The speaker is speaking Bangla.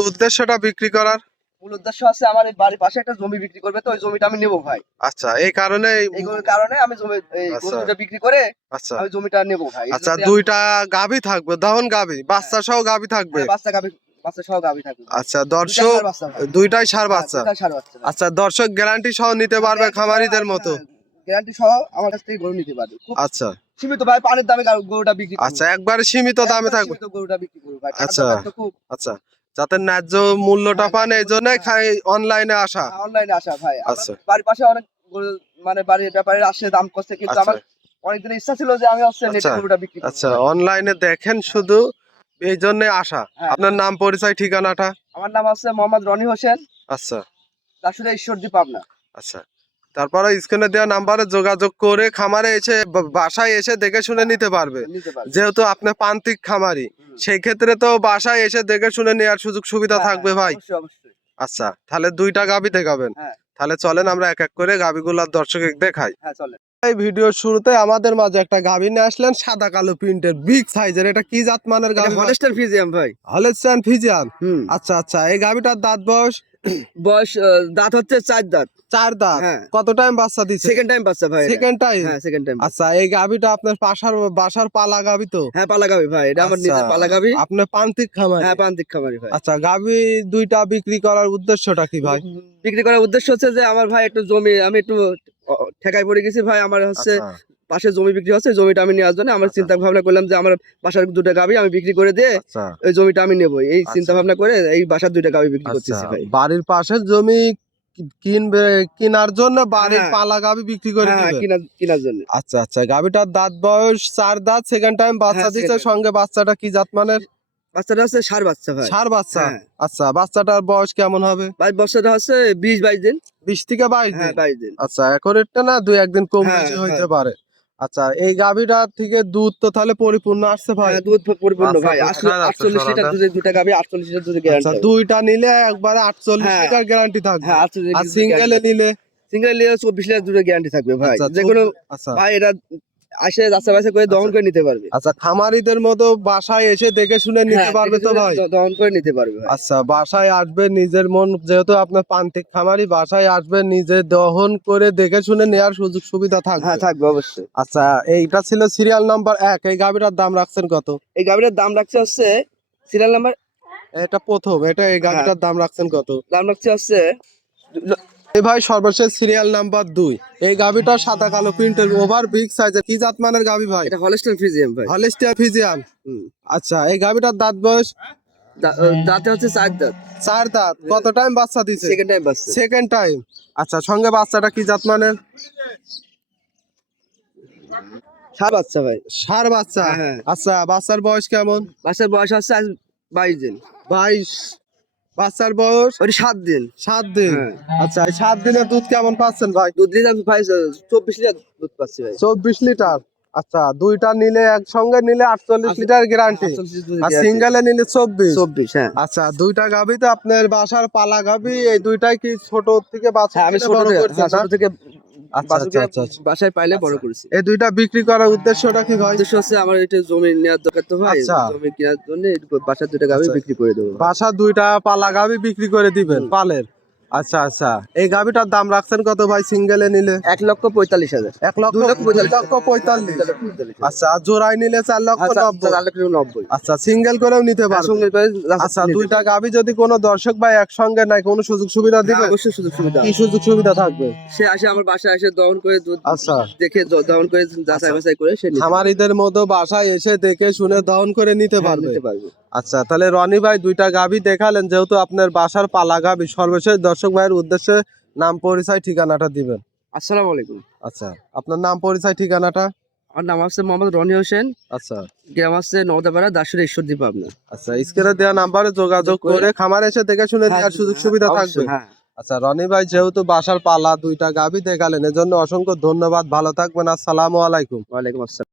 উদ্দেশ্যটা বিক্রি করার? মূল উদ্দেশ্য আছে আমার এই বাড়ির পাশে একটা জমি বিক্রি করবে তো ওই জমিটা আমি নেব ভাই। আচ্ছা এই কারণে এই কারণে আমি জমি আচ্ছা। গরুটা বিক্রি করে আচ্ছা। আমি জমিটা নেব ভাই। আচ্ছা দুইটা থাকবে দহন বাচ্চা সহ থাকবে? হ্যাঁ, বাচ্চা বাচ্চা থাকবে। আচ্ছা দর্শক ষাঁড় বাচ্চা ভাই। দুইটাই সার হ্যাঁ, বাচ্চা। দুইটা বাচ্চা ভাই। আচ্ছা দর্শক গ্যারান্টি সহ নিতে পারবে খামারিদের মতো? গ্যারান্টি সহ আমার কাছ থেকে গরু নিতে পারবে। আচ্ছা। সীমিত ভাই পানির দামে গরুটা বিক্রি আচ্ছা একবারে সীমিত দামে থাকবে। গরুটা বিক্রি করব ভাই। আচ্ছা। আচ্ছা। যাতে ন্যায্য মূল্যটা পান এই জন্য খাই অনলাইনে আসা। অনলাইনে আসা ভাই। আচ্ছা। বাড়ির পাশে অনেক মানে বাড়ির ব্যাপারে আসে দাম করছে কিন্তু আচ্ছা। আমার অনেকদিন ইচ্ছা ছিল যে আমি হচ্ছে নেট আচ্ছা। গরুটা বিক্রি আচ্ছা অনলাইনে দেখেন শুধু এই জন্য আসা। হ্যাঁ। আপনার নাম পরিচয় ঠিকানাটা? আমার নাম আছে মোহাম্মদ রনি হোসেন। আচ্ছা। দাসুরা ঈশ্বরদী পাবনা। আচ্ছা। তারপরে স্ক্রিনে দেওয়া নাম্বারে যোগাযোগ করে খামারে এসে বাসায় এসে দেখে শুনে নিতে পারবে। যেহেতু আপনি প্রান্তিক খামারি সেই ক্ষেত্রে তো বাসায় এসে দেখে শুনে নেওয়ার সুযোগ সুবিধা হ্যাঁ, থাকবে ভাই। আচ্ছা তাহলে দুইটা গাবি দেখাবেন হ্যাঁ। তাহলে চলেন আমরা এক এক করে গাবিগুলার দর্শক দেখাই। হ্যাঁ এই ভিডিওর শুরুতে আমাদের মাঝে একটা গাভি নিয়ে আসলেন সাদা কালো প্রিন্টের বিগ সাইজের এটা কি জাত মানের গাভি? হলস্টার ফিজিয়াম ভাই। হলেস্টান ফিজিয়ান আচ্ছা আচ্ছা এই গাভিটার দাঁত বয়স? বয়স দাঁত হচ্ছে চার দাঁত। চার দাঁত? হ্যাঁ। কত টাইম বাচ্চা দিচ্ছে সেকেন্ড টাইম বাচ্চা ভাই সেকেন্ড টাইম হ্যাঁ সেকেন্ড টাইম আচ্ছা এই গাভিটা আপনার পাশার বাসার পালা গাভি তো? হ্যাঁ পালা গাবি ভাই এটা আমার আচ্ছা, নিজের পালা গাবি আপনার প্রান্তিক খামার? হ্যাঁ প্রান্তিক খামারি ভাই। আচ্ছা গাভি দুইটা বিক্রি করার উদ্দেশ্যটা কি ভাই? বিক্রি করার উদ্দেশ্য হচ্ছে যে আমার ভাই একটু জমি আমি একটু ঠেকায় পড়ে গেছি ভাই। আমার হচ্ছে আচ্ছা, পাশে জমি বিক্রি হচ্ছে জমিটা আমি নেওয়ার জন্য আমার আচ্ছা। চিন্তা ভাবনা করলাম যে আমার বাসার দুটো গাবি আমি বিক্রি করে দিয়ে আচ্ছা। ওই জমিটা আমি নেব। এই। চিন্তা ভাবনা করে এই বাসার দুইটা গাবি বিক্রি করতেছি ভাই। বাড়ির পাশে জমি কিনবে কেনার জন্য বাড়ির হ্যাঁ। পালা গাভি বিক্রি করে হ্যাঁ কিনার জন্য। আচ্ছা আচ্ছা। গাভিটার দাঁত বয়স চার দাঁত সেকেন্ড টাইম বাচ্চা হ্যাঁ, দিচ্ছে সঙ্গে বাচ্চাটা কি জাত মানের বাচ্চাটা হচ্ছে সার বাচ্চা ভাই। সার বাচ্চা? হ্যাঁ। আচ্ছা বাচ্চাটার বয়স কেমন হবে? ভাই বাচ্চাটা হচ্ছে বিশ বাইশ দিন। বিশ থেকে বাইশ হ্যাঁ দিন? বাইশ দিন। আচ্ছা একরেটটা না দুই একদিন কম হ্যাঁ, বেশি। হইতে পারে। আচ্ছা এই গাভিটা থেকে দুধ তো তাহলে পরিপূর্ণ আসছে ভাই? দুধ পরিপূর্ণ আচ্ছা, ভাই। দুধ আটচল্লিশ লিটার। দুধের দুটা গাবি আটচল্লিশ লিটার আচ্ছা গ্যারান্টি দুইটা নিলে একবারে আটচল্লিশ। লিটার গ্যারান্টি থাকবে? আর সিঙ্গেলে নিলে? সিঙ্গেল নিয়ে চব্বিশ লিটার দুধের গ্যারান্টি থাকবে ভাই। আচ্ছা, যে কোনো আচ্ছা। ভাই এটা আসে যাচ্ছে বাসে করে দহন আচ্ছা। করে নিতে পারবে। আচ্ছা খামারিদের মতো বাসায় এসে দেখে শুনে নিতে হ্যাঁ, পারবে তো ভাই? দহন করে নিতে পারবে আচ্ছা বাসায় আসবে নিজের মন যেহেতু আপনার প্রান্তিক খামারি বাসায় আসবে নিজে দহন করে দেখে শুনে নেওয়ার সুযোগ সুবিধা থাকবে। হ্যাঁ থাকবে অবশ্যই। আচ্ছা এইটা ছিল সিরিয়াল নাম্বার এক এই গাভিটার দাম রাখছেন কত? এই গাবিটার দাম রাখছে হচ্ছে সিরিয়াল নাম্বার এটা প্রথম এটা এই গাভিটার দাম রাখছেন কত? দাম রাখছে হচ্ছে এই ভাই সর্বশেষ সিরিয়াল নাম্বার দুই। এই গাভিটা সাদা কালো প্রিন্টের ওভার বিগ সাইজের কি জাত মানের গাভি ভাই? এটা হলস্টাইন ফ্রিজিয়াম ভাই। হলিস্টিয়া ফিজিয়ান হুম। আচ্ছা এই গাভিটার দাঁত বয়স? দাঁতে হচ্ছে চার দাঁত। চার দাঁত। কত টাইম বাচ্চা দিছে? সেকেন্ড টাইম বাচ্চা। সেকেন্ড টাইম আচ্ছা সঙ্গে বাচ্চাটা কি জাত মানের? সার বাচ্চা ভাই। সার বাচ্চা। হ্যাঁ। আচ্ছা বাচ্চার বয়স কেমন? বাচ্চার বয়স হচ্ছে বাইশ দিন। বাইশ। বাচ্চার বয়স? ওই সাত দিন। সাত দিন? হ্যাঁ। আচ্ছা এই সাত দিনের দুধ কেমন পাচ্ছেন ভাই? দুধ লিটার ভাই চব্বিশ লিটার দুধ পাচ্ছি ভাই। চব্বিশ লিটার? আচ্ছা দুইটা নিলে একসঙ্গে নিলে আটচল্লিশ লিটার গ্যারান্টি আর সিঙ্গেলে নিলে চব্বিশ? চব্বিশ হ্যাঁ। আচ্ছা দুইটা গাভি তো আপনার বাসার পালা গাভি এই দুইটাই কি ছোট থেকে বাচ্চা হ্যাঁ আমি ছোট থেকে হ্যাঁ, আচ্ছা, আচ্ছা, আচ্ছা। বাসায় পাইলে বড়। করেছি এই দুইটা বিক্রি করার উদ্দেশ্যটা কি ভাই উদ্দেশ্য হচ্ছে আমার এটা জমি নেওয়ার দরকার তো ভাই। জমি কেনার জন্য এই বাসার দুইটা গাভি আচ্ছা। বিক্রি করে দেবো বাসা দুইটা পালা গাভি বিক্রি করে দিবেন পালের আচ্ছা আচ্ছা। এই গাভিটার দাম রাখছেন কত ভাই সিঙ্গেলে নিলে? এক লক্ষ পঁয়তাল্লিশ হাজার। এক লক্ষ লক্ষ পঁয়তাল্লিশ। আচ্ছা আর জোড়াই নিলে চার লক্ষ আচ্ছা, নব্বই। চার লক্ষ নব্বই। আচ্ছা সিঙ্গেল করেও নিতে হ্যাঁ, পারবে। আচ্ছা দুইটা গাভি যদি কোনো দর্শক ভাই একসঙ্গে নাই কোনো সুযোগ সুবিধা পারবে। দিবে? হ্যাঁ, অবশ্যই সুযোগ সুবিধা। কি সুযোগ সুবিধা থাকবে? সে আসে আমার বাসায় এসে দহন করে দুধ আচ্ছা। দেখে দহন করে যাচাই আচ্ছা। বাছাই করে সে নিতে খামারিদের মতো বাসায় এসে দেখে শুনে দহন করে নিতে হ্যাঁ, নিতে পারবে। আচ্ছা তাহলে রনি ভাই দুইটা গাভি দেখালেন যেহেতু আপনার বাসার পালা গাভি। সর্বশেষ দর্শক ভাইয়ের উদ্দেশ্যে নাম পরিচয় ঠিকানাটা দিবেন। আসসালামু আলাইকুম। আচ্ছা আপনার নাম পরিচয় ঠিকানাটা? আমার নাম হচ্ছে মোহাম্মদ রনি হোসেন। আচ্ছা। গ্রাম হচ্ছে নওদাপাড়া দাসুর ঈশ্বরদী পাবনা। আচ্ছা স্ক্রিনে দেওয়া নাম্বারে যোগাযোগ করে- খামার এসে দেখে শুনে হ্যাঁ, নেওয়ার সুযোগ হ্যাঁ, সুবিধা থাকবে হ্যাঁ। আচ্ছা রনি ভাই যেহেতু বাসার পালা দুইটা গাভি দেখালেন এজন্য অসংখ্য ধন্যবাদ। ভালো থাকবেন আসসালামু আলাইকুম। ওয়ালাইকুম আসসালাম।